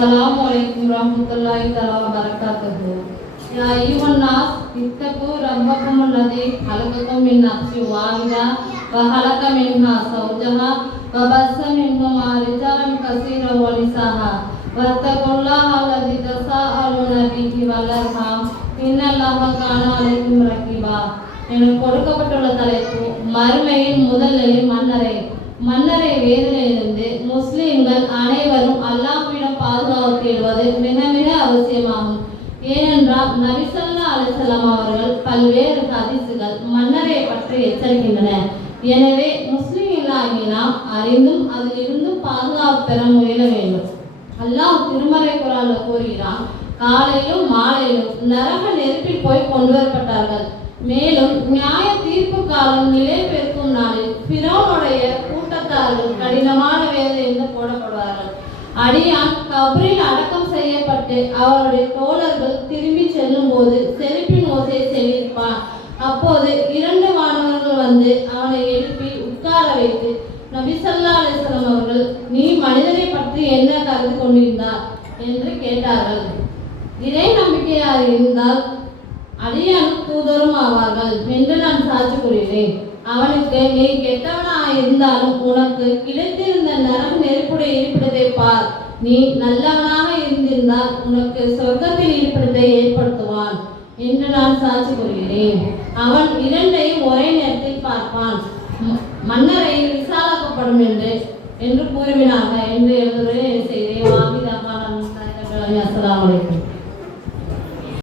Assalamualaikum warahmatullahi wabarakatuh. Ya ayuhan nas ittaqu rabbakum alladzi khalaqakum min nafsin wahidah wa khalaqa minha zawjaha wa bassa minhuma rijalan katsiran wa nisaa wattaqullaha alladzi tasaaluna bihi wal arham innallaha kana alaykum raqiba. எனக்கு கொடுக்கப்பட்டுள்ள தலைப்பு மறுமையின் முதல் நிலை மன்னரை. மன்னரை வேதனையிலிருந்து முஸ்லிம்கள் அனைவரும் அல்லாஹ்விடம் பாதுகாப்பு தேடுவது மிக மிக அவசியமாகும். ஏனென்றால் நபி ஸல்லல்லாஹு அலைஹி வஸல்லம் அவர்கள் பல்வேறு ஹதீஸ்கள் மன்னரை பற்றி எச்சரிக்கின்றன. எனவே முஸ்லிம்களாகிய நாம் அறிந்தும் அதிலிருந்தும் பாதுகாப்பு பெற முயல வேண்டும். அல்லாஹ் திருமறை குர்ஆன்ல கூறுகிறான், காலையிலும் மாலையிலும் நரக நெருப்பில் போய் கொண்டு வரப்பட்டார்கள். மேலும் நியாய தீர்ப்பு காலம் நிலை பெருக்கும் நாளில் ஃபிரௌனுடைய கூட்டத்தார்கள் கடினமான வேதனையில் போடப்படுவார்கள். அடியான் கபரில் அடக்கம் செய்யப்பட்டு அவருடைய தோழர்கள் திரும்பி செல்லும் போது செருப்பின் ஓசையை செவிப்பான். அப்போது 2 வானவர்கள் வந்து அவனை எழுப்பி உட்கார வைத்து, நபி ஸல்லல்லாஹு அலைஹி வஸல்லம் அவர்கள், நீ மனிதனை பற்றி என்ன கருத்து கொண்டிருந்தார் என்று கேட்டார்கள். இறை நம்பிக்கையாக இருந்தால் அடியான் தூதரும் ஆவார்கள் என்று நான் சாட்சி கூறுகிறேன். அவனுக்கு நீ கெட்டவனாக இருந்தாலும் உனக்கு கிடைத்திருந்த நரக நெருப்புடைய இருப்பிடத்தை பார். நீ நல்லவனாக இருந்திருந்தால் உனக்கு சொர்க்கத்தில் இருப்பிடத்தை ஏற்படுத்துவான் என்று நான் சாட்சி கூறுகிறேன். அவன் 2ஐயும் ஒரே நேரத்தில் பார்ப்பான். மன்னரையில் விசாலாக்கப்படும் என்று கூறுவினாக என்று எழுதுகிறேன் செய்தேன். அஸ்ஸலாமு அலைக்கும்.